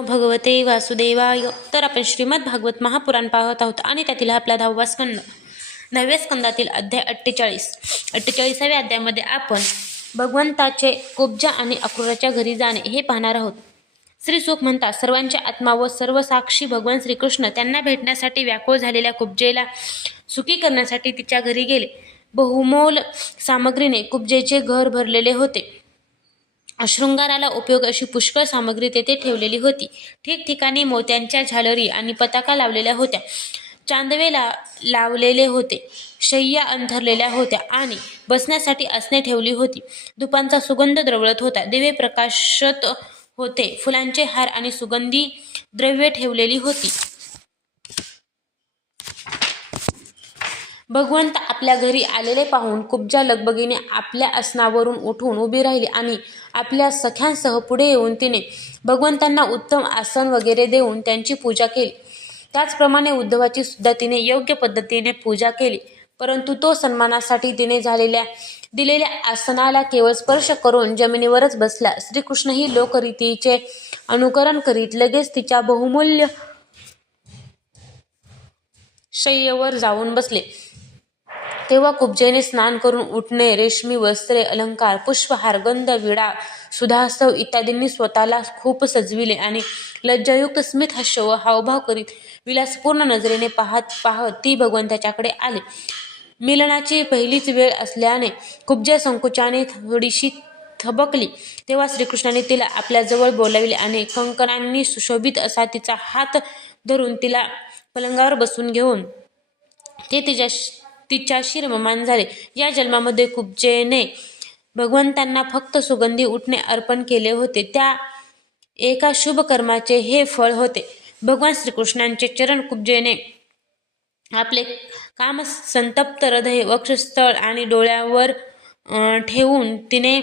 नमो भगवते वासुदेवाय. तर आपण श्रीमद भागवत महापुराण पाहत आहोत आणि त्यातील आपला दहावा स्कंद. नव्या स्कंदातील अध्याय अठ्ठेचाळीस. अठ्ठेचाळीसाव्या अध्यायामध्ये आपण भगवंताचे कुब्जा आणि अक्रूराच्या घरी जाणे हे पाहणार आहोत. श्री सुख म्हणतात सर्वांच्या आत्मा व सर्व साक्षी भगवान श्रीकृष्ण त्यांना भेटण्यासाठी व्याकुळ झालेल्या कुब्जेला सुखी करण्यासाठी तिच्या घरी गेले. बहुमोल सामग्रीने कुब्जेचे घर भरलेले होते. शृंगाराला उपयोग अशी पुष्कळ सामग्री तेथे ठेवलेली होती. ठिकठिकाणी मोत्यांच्या झालरी आणि पताका लावलेल्या होत्या. चांदवे ला लावलेले होते. शय्या अंथरलेल्या होत्या आणि बसण्यासाठी आसने ठेवली होती. धुपांचा सुगंध द्रवळत होता. दिवे प्रकाशत होते. फुलांचे हार आणि सुगंधी द्रव्ये ठेवलेली होती. भगवंत आपल्या घरी आलेले पाहून कुब्जा लगबगीने आपल्या आसनावरून उठून उभी राहिली आणि आपल्या सख्यांसह पुढे येऊन तिने भगवंतांना उत्तम आसन वगैरे देऊन त्यांची पूजा केली. त्याचप्रमाणे उद्धवाची सुद्धा तिने योग्य पद्धतीने पूजा केली. परंतु तो सन्मानासाठी तिने झालेल्या दिलेल्या आसनाला केवळ स्पर्श करून जमिनीवरच बसला. श्रीकृष्ण ही लोकरीतीचे अनुकरण करीत लगेच तिच्या बहुमूल्य शय्येवर जाऊन बसले. तेव्हा कुब्जेने स्नान करून उठणे रेशमी वस्त्रे अलंकार पुष्पहार गंध विडा सुधास्तव इत्यादींनी स्वतःला खूप सजविले आणि लज्जायुक्त स्मित हास्य व हावभाव करीत विलासपूर्ण नजरेने पाहत पाहत ती भगवंताच्याकडे आले. मिलनाची पहिलीच वेळ असल्याने कुब्जा संकोचाने थोडीशी थबकली. तेव्हा श्रीकृष्णाने तिला आपल्याजवळ बोलाविले आणि कंकणांनी सुशोभित असा तिचा हात धरून तिला पलंगावर बसून घेऊन ते तिच्या तिच्या शिरममान झाले. या जन्मामध्ये कुब्जेने भगवंतांना फक्त सुगंधी उठणे अर्पण केले होते. त्या एका शुभ कर्माचे हे फळ होते. भगवान श्रीकृष्णांचे चरण कुब्जेने आपले काम संतप्त हृदय वक्षस्थळ आणि डोळ्यावर ठेवून तिने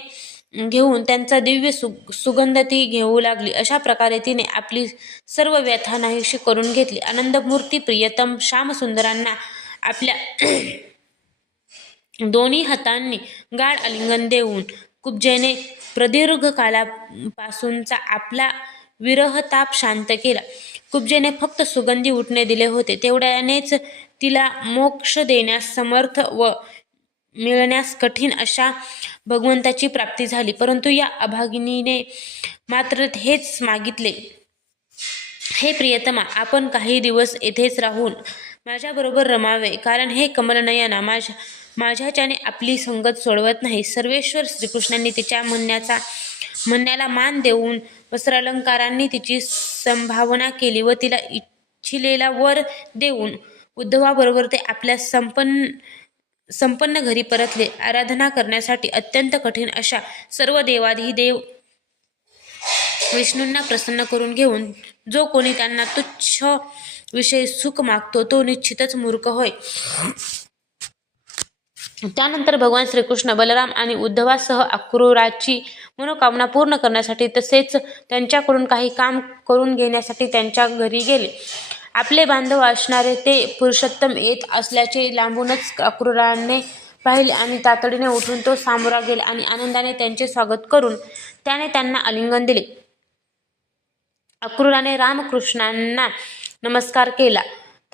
घेऊन त्यांचा दिव्य सु सुगंध ती घेऊ लागली. अशा प्रकारे तिने आपली सर्व व्यथा नाहीशी करून घेतली. आनंदमूर्ती प्रियतम श्यामसुंदरांना आपल्या दोन्ही हातांनी गाढ आलिंगन देऊन कुब्जेने प्रदीर्घ कालापासूनचा आपला विरहताप शांत केला. कुब्जेने फक्त सुगंधी उठणे दिले होते. तेवढ्यानेच तिला मोक्ष देण्यास समर्थ व मिळण्यास कठीण अशा भगवंताची प्राप्ती झाली. परंतु या अभागिनीने मात्र हेच मागितले. हे प्रियतमा आपण काही दिवस येथेच राहून माझ्याबरोबर रमावे कारण हे कमलनयना माझ्या माझ्याच्याने आपली संगत सोडवत नाही. सर्वेश्वर श्रीकृष्णांनी तिच्या म्हणण्याचा म्हणण्याला मान देऊन वस्त्रालंकारांनी तिची संभावना केली व तिला इच्छिलेला वर देऊन उद्धवाबरोबर ते आपल्या संपन्न संपन्न घरी परतले. आराधना करण्यासाठी अत्यंत कठीण अशा सर्व देवाधिदेव विष्णूंना प्रसन्न करून घेऊन जो कोणी त्यांना तुच्छ विषयी सुख मागतो तो निश्चितच मूर्ख होय. त्यानंतर भगवान श्रीकृष्ण बलराम आणि उद्धवासह अक्रूराची मनोकामना पूर्ण करण्यासाठी तसेच त्यांच्याकडून काही काम करून घेण्यासाठी त्यांच्या घरी गेले. आपले बांधव असणारे ते पुरुषोत्तम येत असल्याचे लांबूनच अक्रूराने पाहिले आणि तातडीने उठून तो सामोरा गेला आणि आनंदाने त्यांचे स्वागत करून त्याने त्यांना आलिंगन दिले. अक्रूराने रामकृष्णांना नमस्कार केला.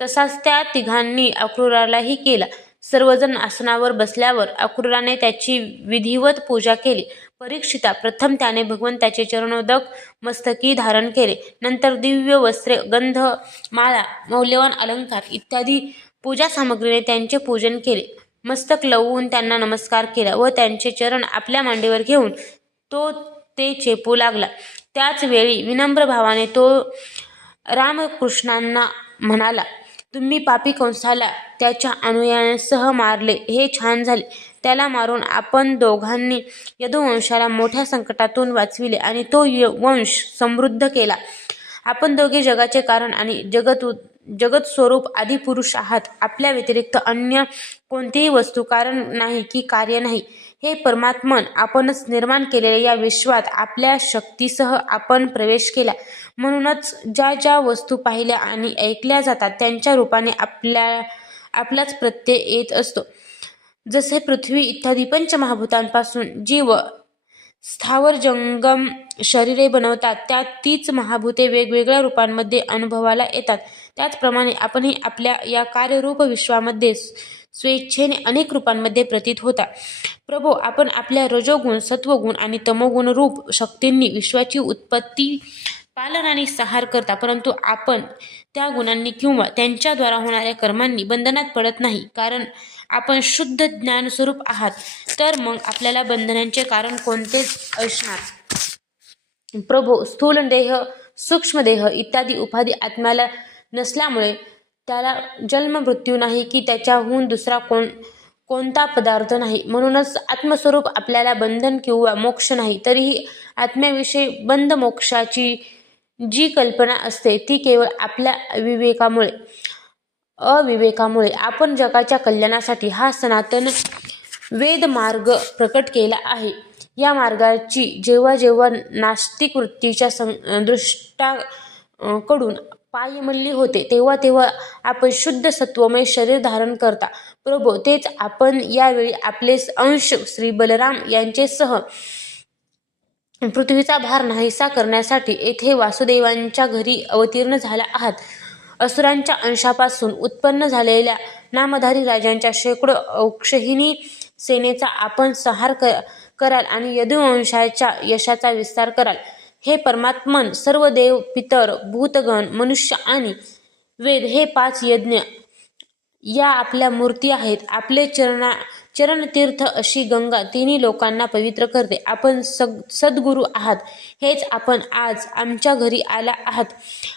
तसाच त्या तिघांनी अक्रूरालाही केला. सर्वजण आसनावर बसल्यावर अक्रूराने त्याची विधिवत पूजा केली. परीक्षिता प्रथम त्याने भगवंताचे चरणोदक मस्तकी धारण केले. नंतर दिव्य वस्त्रे गंध माळा मौल्यवान अलंकार इत्यादी पूजा सामग्रीने त्यांचे पूजन केले. मस्तक लवून त्यांना नमस्कार केला व त्यांचे चरण आपल्या मांडीवर घेऊन तो ते चेपू लागला. त्याच वेळी विनम्र भावाने तो रामकृष्णांना म्हणाला तुम्ही पापी कंसाला त्याच्या अनुयायांसह मारले. हे छान झाले. त्याला मारून आपण दोघांनी यदुवंशाला मोठ्या संकटातून वाचविले आणि तो य- वंश समृद्ध केला. आपण दोघे जगाचे कारण आणि जगत जगत स्वरूप आदिपुरुष आहात. आपल्या व्यतिरिक्त अन्य कोणतीही वस्तू कारण नाही की कार्य नाही. हे परमात्मन आपणच निर्माण केलेल्या या विश्वात आपल्या शक्तीसह आपण प्रवेश केला. म्हणूनच ज्या ज्या वस्तू पाहिल्या आणि ऐकल्या जातात त्यांच्या रूपाने आपल्या आपलाच प्रत्यय येत असतो. जसे पृथ्वी इत्यादी पंचमहाभूतांपासून जीव स्थावर जंगम शरीरे बनवतात त्यात तीच महाभूते वेगवेगळ्या रूपांमध्ये अनुभवाला येतात. त्याचप्रमाणे आपणही आपल्या या कार्यरूप विश्वामध्ये स्वेच्छेने अनेक रूपांमध्ये प्रतीत होता. प्रभो आपण आपल्या रजोगुण सत्वगुण आणि तमोगुण रूप शक्तींनी विश्वाची उत्पत्ती पालन आणि संहार करता परंतु आपण त्या गुणांनी किंवा त्यांच्याद्वारा होणाऱ्या कर्मांनी बंधनात पडत नाही कारण आपण शुद्ध ज्ञानस्वरूप आहात. तर मग आपल्याला बंधनांचे कारण कोणतेच असणार? प्रभो स्थूल देह सूक्ष्म देह इत्यादी उपाधी आत्म्याला नसल्यामुळे त्याला जन्म मृत्यू नाही की त्याच्याहून दुसरा कोण कोणता पदार्थ नाही. म्हणूनच आत्मस्वरूप आपल्याला बंधन किंवा मोक्ष नाही तरीही आत्म्याविषयी बंध मोक्षाची जी कल्पना असते ती केवळ आपल्या विवेकामुळे अविवेकामुळे. आपण जगाच्या कल्याणासाठी हा सनातन वेद मार्ग प्रकट केला आहे. या मार्गाची जेव्हा जेव्हा नास्तिक वृत्तीच्या सं दृष्टा कडून पायमल्ली होते तेव्हा तेव्हा आपण शुद्ध सत्वमय शरीर धारण करता. प्रभो तेच आपण यावेळी आपले अंश श्री बलराम यांचेसह पृथ्वीचा भार नाहीसा करण्यासाठी येथे वासुदेवांच्या घरी अवतीर्ण झाला आहात. असुरांच्या अंशापासून उत्पन्न झालेल्या नामधारी राजांच्या शेकडो औक्षहिणी सेनेचा आपण संहार क कराल आणि यदुवंशाच्या यशाचा विस्तार कराल. हे परमात्मन सर्व देव पितर भूतगण मनुष्य आणि वेद हे पाच यज्ञ या आपल्या मूर्ती आहेत. आपले चरणा चरणतीर्थ अशी गंगा तिन्ही लोकांना पवित्र करते. आपण सग सद्गुरू आहात. हेच आपण आज आमच्या घरी आला आहात.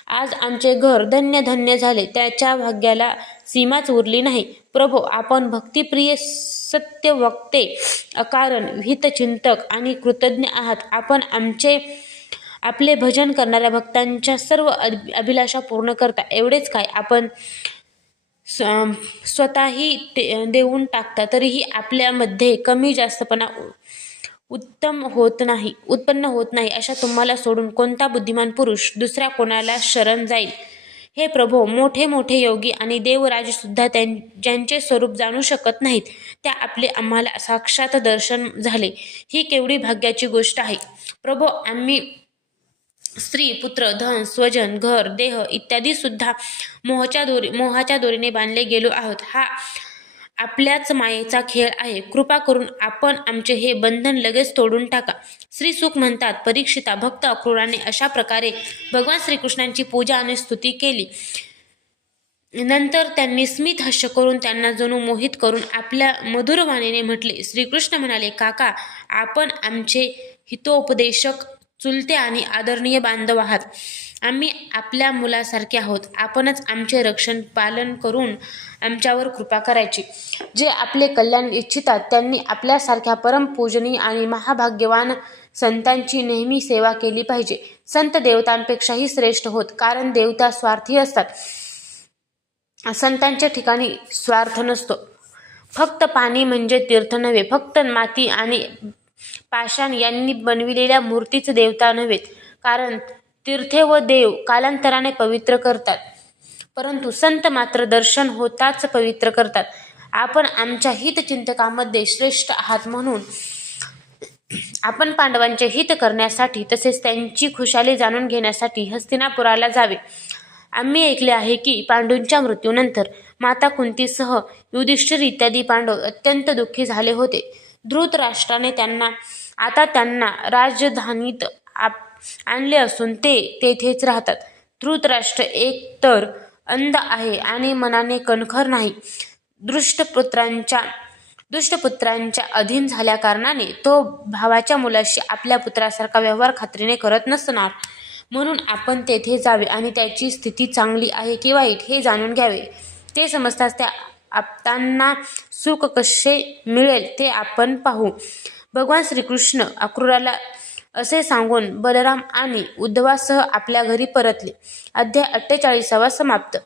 आज आमचे घर धन्य धन्य झाले. त्याच्या भाग्याला सीमाच उरली नाही. प्रभो आपण भक्तिप्रिय सत्य वक्ते अकारण हितचिंतक आणि कृतज्ञ आहात. आपण आमचे आपले भजन करणाऱ्या भक्तांच्या सर्व अभि- अभिलाषा पूर्ण करता एवढेच काय आपण स्वतःही ते देऊन टाकता तरीही आपल्यामध्ये कमी जास्तपणा उत्तम होत नाही उत्पन्न होत नाही अशा तुम्हाला सोडून कोणता बुद्धिमान पुरुष दुसऱ्या कोणाला शरण जाईल? हे प्रभो मोठे मोठे योगी आणि देवराजसुद्धा त्यां ज्यांचे स्वरूप जाणू शकत नाहीत त्या आपले आम्हाला साक्षात दर्शन झाले. ही केवढी भाग्याची गोष्ट आहे. प्रभो आम्ही स्त्री पुत्र धन स्वजन घर देह इत्यादी सुद्धा मोहाच्या दोरी मोहाच्या दोरीने बांधले गेलो आहोत. हा आपल्याच मायेचा खेळ आहे. कृपा करून आपण आमचे हे बंधन लगेच तोडून टाका. श्री सुख म्हणतात परीक्षिता भक्त अक्रूराने अशा प्रकारे भगवान श्रीकृष्णांची पूजा आणि स्तुती केली. नंतर त्यांनी स्मित हास्य करून त्यांना जणू मोहित करून आपल्या मधुरवाणीने म्हटले श्रीकृष्ण म्हणाले काका आपण आमचे हितोपदेशक चुलते आणि आदरणीय बांधव आहात. आम्ही आपल्या मुलासारखे आहोत. आपणच आमचे रक्षण पालन करून आमच्यावर कृपा करायची. जे आपले कल्याण इच्छितात त्यांनी आपल्यासारख्या परमपूजनी आणि महाभाग्यवान संतांची नेहमी सेवा केली पाहिजे. संत देवतांपेक्षाही श्रेष्ठ होत कारण देवता स्वार्थी असतात. संतांच्या ठिकाणी स्वार्थ नसतो. फक्त पाणी म्हणजे तीर्थ नव्हे फक्त माती आणि पाषाण यांनी बनविलेल्या मूर्तीच देवता नव्हेत कारण तीर्थे व देव कालांतराने पवित्र करतात. परंतु संत मात्र दर्शन होताच पवित्र करतात. आपण आमच्या हितचिंतकामध्ये श्रेष्ठ आहात म्हणून आपण पांडवांचे हित करण्यासाठी तसेच त्यांची खुशाली जाणून घेण्यासाठी हस्तिनापुराला जावे. आम्ही ऐकले आहे की पांडूंच्या मृत्यूनंतर माता कुंतीसह युधिष्ठिर इत्यादी पांडव अत्यंत दुःखी झाले होते. धृतराष्ट्राने त्यांना आता त्यांना राजधानीत आप आणले असून ते तेथेच राहतात. धृतराष्ट्र एक तर अंध आहे आणि मनाने कणखर नाही. दृष्टपुत्रांच्या दुष्टपुत्रांच्या अधीन झाल्या कारणाने तो भावाच्या मुलाशी आपल्या पुत्रासारखा व्यवहार खात्रीने करत नसणार. म्हणून आपण तेथे जावे आणि त्याची स्थिती चांगली आहे की वाईट हे जाणून घ्यावे. ते समजताच त्या आपतांना सुख कसे मिळेल ते आपण पाहू. भगवान श्रीकृष्ण अक्रूराला असे सांगून बलराम आणि उद्धवासह आपल्या घरी परतले. अध्याय अठ्ठेचाळीसावा समाप्त.